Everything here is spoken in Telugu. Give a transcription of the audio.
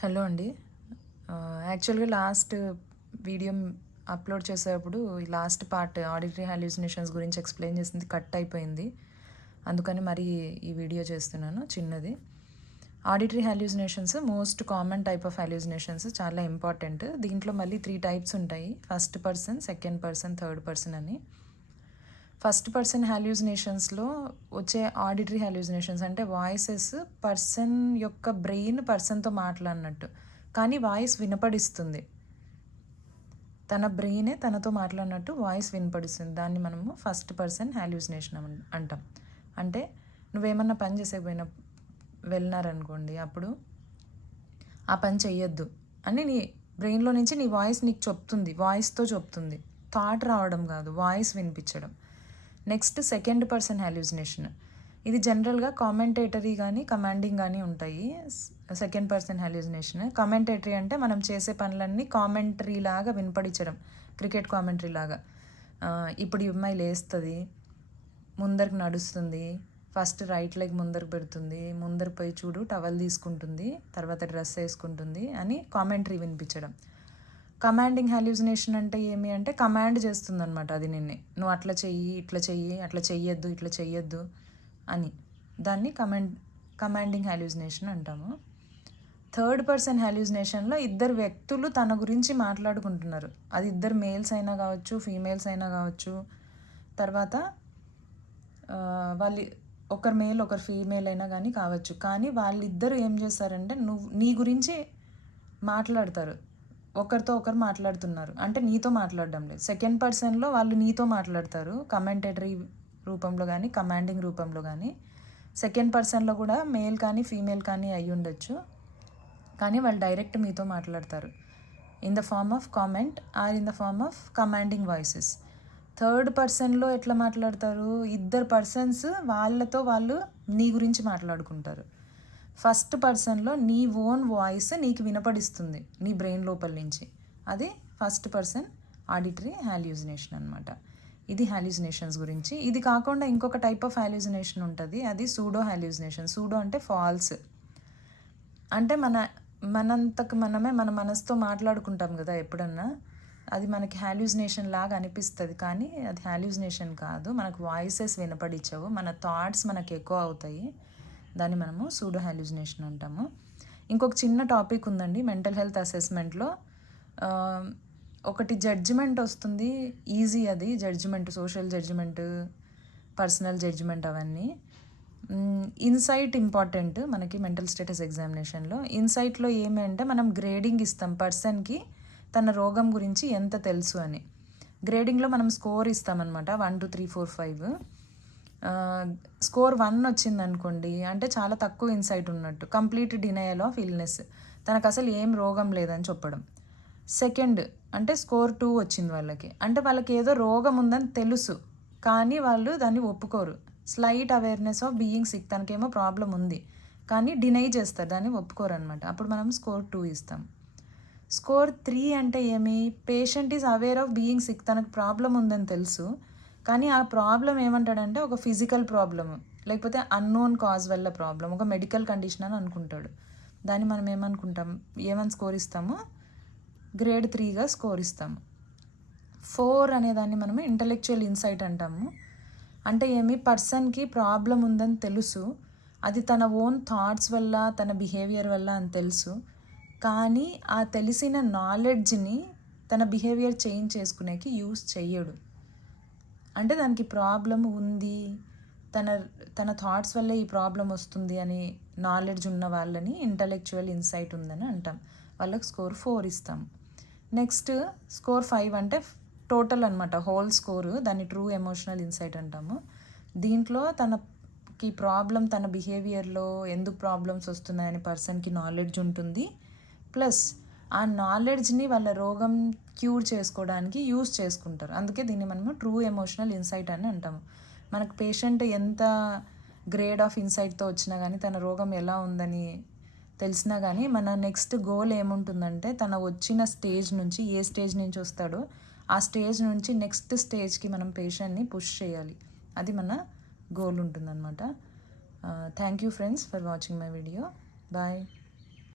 హలో అండి. యాక్చువల్‌గా లాస్ట్ వీడియో అప్లోడ్ చేసేటప్పుడు ఈ లాస్ట్ పార్ట్ ఆడిటరీ హాల్యూసినేషన్స్ గురించి ఎక్స్‌ప్లెయిన్ చేసింది కట్ అయిపోయింది. అందుకని మరి ఈ వీడియో చేస్తున్నాను చిన్నది. Auditory hallucinations most common type of hallucinations, చాలా ఇంపార్టెంట్. దీంట్లో మళ్ళీ 3 టైప్స్ ఉంటాయి. First person, second person, third person అని. ఫస్ట్ పర్సన్ హాల్యూసినేషన్స్లో వచ్చే ఆడిటరీ హాల్యూసినేషన్స్ అంటే వాయిసెస్ పర్సన్ యొక్క బ్రెయిన్ పర్సన్తో మాట్లాడినట్టు, కానీ వాయిస్ వినపడిస్తుంది. తన బ్రెయినే తనతో మాట్లాడినట్టు వాయిస్ వినపడిస్తుంది. దాన్ని మనము ఫస్ట్ పర్సన్ హాల్యూసినేషన్ అంటాం. అంటే నువ్వేమన్నా పని చేసేకపోయినా వెళ్ళినారనుకోండి, అప్పుడు ఆ పని చెయ్యొద్దు అని నీ బ్రెయిన్లో నుంచి నీ వాయిస్ నీకు చెప్తుంది, వాయిస్తో చెప్తుంది. థాట్ రావడం కాదు, వాయిస్ వినిపించడం. Next second person hallucination. ఇది జనరల్గా కామెంటేటరీ కానీ కమాండింగ్ కానీ ఉంటాయి. Second person hallucination. కామెంటేటరీ అంటే మనం చేసే పనులన్నీ కామెంటరీ లాగా వినపడించడం, క్రికెట్ కామెంటరీ లాగా. ఇప్పుడు ఈ అమ్మాయి లేస్తుంది, ముందరికి నడుస్తుంది, ఫస్ట్ రైట్ లెగ్ ముందరకు పెడుతుంది, ముందరకు పోయి చూడు టవల్ తీసుకుంటుంది, తర్వాత డ్రెస్ వేసుకుంటుంది అని కామెంటరీ వినిపించడం. కమాండింగ్ హాల్యూసినేషన్ అంటే ఏమి అంటే కమాండ్ చేస్తుంది అనమాట. అది నువ్వు అట్లా చెయ్యి, ఇట్లా చెయ్యి, అట్లా చెయ్యొద్దు, ఇట్లా చెయ్యొద్దు అని. దాన్ని కమాండింగ్ హాల్యూసినేషన్ అంటాము. థర్డ్ పర్సన్ హాల్యూసినేషన్లో ఇద్దరు వ్యక్తులు తన గురించి మాట్లాడుకుంటున్నారు. అది ఇద్దరు మేల్స్ అయినా కావచ్చు, ఫీమేల్స్ అయినా కావచ్చు. తర్వాత వాళ్ళు ఒకరు మేల్ ఒకరు ఫీమేల్ అయినా కానీ కావచ్చు. కానీ వాళ్ళిద్దరూ ఏం చేస్తారంటే నీ గురించి మాట్లాడతారు. ఒకరితో ఒకరు మాట్లాడుతున్నారు అంటే నీతో మాట్లాడడం లేదు. సెకండ్ పర్సన్లో వాళ్ళు నీతో మాట్లాడతారు, కమెంటేటరీ రూపంలో కానీ కమాండింగ్ రూపంలో కానీ. సెకండ్ పర్సన్లో కూడా మేల్ కానీ ఫీమేల్ కానీ అయి ఉండొచ్చు, కానీ వాళ్ళు డైరెక్ట్ మీతో మాట్లాడతారు in the form of comment or in the form of commanding voices. Third పర్సన్లో ఎట్లా మాట్లాడతారు? ఇద్దరు పర్సన్స్ వాళ్ళతో వాళ్ళు నీ గురించి మాట్లాడుకుంటారు. ఫస్ట్ పర్సన్లో నీ ఓన్ వాయిస్ నీకు వినపడిస్తుంది నీ బ్రెయిన్ లోపల నుంచి. అది ఫస్ట్ పర్సన్ ఆడిటరీ హాల్యూసినేషన్ అనమాట. ఇది హాల్యూసినేషన్స్ గురించి. ఇది కాకుండా ఇంకొక టైప్ ఆఫ్ హాల్యూసినేషన్ ఉంటుంది, అది సూడో హాల్యూసినేషన్. సూడో అంటే ఫాల్స్. అంటే మనంతకు మనమే మన మనసుతో మాట్లాడుకుంటాం కదా ఎప్పుడన్నా, అది మనకి హాల్యూసినేషన్ లాగా అనిపిస్తుంది, కానీ అది హాల్యూసినేషన్ కాదు. మనకు వాయిసెస్ వినపడించవు, మన థాట్స్ మనకు ఎక్కువ అవుతాయి. దాన్ని మనము సూడో హాల్యూసినేషన్ అంటాము. ఇంకొక చిన్న టాపిక్ ఉందండి మెంటల్ హెల్త్ అసెస్మెంట్లో. ఒకటి జడ్జిమెంట్ వస్తుంది, ఈజీ అది judgement, social judgement, personal judgement అవన్నీ. ఇన్సైట్ ఇంపార్టెంట్ మనకి మెంటల్ స్టేటస్ ఎగ్జామినేషన్లో. ఇన్సైట్లో ఏమంటే మనం గ్రేడింగ్ ఇస్తాం పర్సన్కి తన రోగం గురించి ఎంత తెలుసు అని. గ్రేడింగ్లో మనం స్కోర్ ఇస్తామన్నమాట, 1 2 3 4 5. స్కోర్ 1 వచ్చింది అనుకోండి అంటే చాలా తక్కువ ఇన్సైట్ ఉన్నట్టు, కంప్లీట్ డినయల్ ఆఫ్ ఇల్నెస్, తనకు అసలు ఏం రోగం లేదని చెప్పడం. సెకండ్ అంటే స్కోర్ 2 వచ్చింది వాళ్ళకి, అంటే వాళ్ళకి ఏదో రోగం ఉందని తెలుసు కానీ వాళ్ళు దాన్ని ఒప్పుకోరు. Slight awareness of being sick, తనకేమో ప్రాబ్లం ఉంది కానీ డినై చేస్తారు, దాన్ని ఒప్పుకోరు అనమాట. అప్పుడు మనం స్కోర్ 2 ఇస్తాం. స్కోర్ 3 అంటే ఏమి? Patient is aware of being sick, తనకు ప్రాబ్లం ఉందని తెలుసు కానీ ఆ ప్రాబ్లం ఏమంటాడంటే ఒక ఫిజికల్ ప్రాబ్లమ్, లేకపోతే అన్నోన్ కాజ్ వల్ల ప్రాబ్లం, ఒక మెడికల్ కండిషన్ అని అనుకుంటాడు. దాన్ని మనం ఏమని స్కోర్ ఇస్తాము? గ్రేడ్ 3గా స్కోర్ ఇస్తాము. 4 అనేదాన్ని మనము ఇంటలెక్చువల్ ఇన్సైట్ అంటాము. అంటే ఏమి? పర్సన్కి ప్రాబ్లం ఉందని తెలుసు, అది తన ఓన్ థాట్స్ వల్ల తన బిహేవియర్ వల్ల అని తెలుసు, కానీ ఆ తెలిసిన నాలెడ్జ్ని తన బిహేవియర్ చేంజ్ చేసుకునేకి యూస్ చెయ్యడు. అంటే దానికి ప్రాబ్లం ఉంది, తన థాట్స్ వల్లే ఈ ప్రాబ్లం వస్తుంది అని నాలెడ్జ్ ఉన్న వాళ్ళని ఇంటలెక్చువల్ ఇన్సైట్ ఉందని అంటాం. వాళ్ళకి స్కోర్ 4 ఇస్తాం. నెక్స్ట్ స్కోర్ 5 అంటే టోటల్ అనమాట, హోల్ స్కోరు, దాన్ని ట్రూ ఎమోషనల్ ఇన్సైట్ అంటాము. దీంట్లో తనకి ప్రాబ్లం, తన బిహేవియర్లో ఎందుకు ప్రాబ్లమ్స్ వస్తున్నాయని పర్సన్కి నాలెడ్జ్ ఉంటుంది, ప్లస్ ఆ నాలెడ్జ్ని వాళ్ళ రోగం క్యూర్ చేసుకోవడానికి యూస్ చేసుకుంటారు. అందుకే దీన్ని మనము ట్రూ ఎమోషనల్ ఇన్సైట్ అని అంటాము. మనకు పేషెంట్ ఎంత గ్రేడ్ ఆఫ్ ఇన్సైట్తో వచ్చినా కానీ, తన రోగం ఎలా ఉందని తెలిసినా కానీ, మన నెక్స్ట్ గోల్ ఏముంటుందంటే తన వచ్చిన స్టేజ్ నుంచి, ఏ స్టేజ్ నుంచి వస్తాడో ఆ స్టేజ్ నుంచి నెక్స్ట్ స్టేజ్కి మనం పేషెంట్ని పుష్ చేయాలి. అది మన గోల్ ఉంటుందన్నమాట. Thank you friends for watching my video. Bye.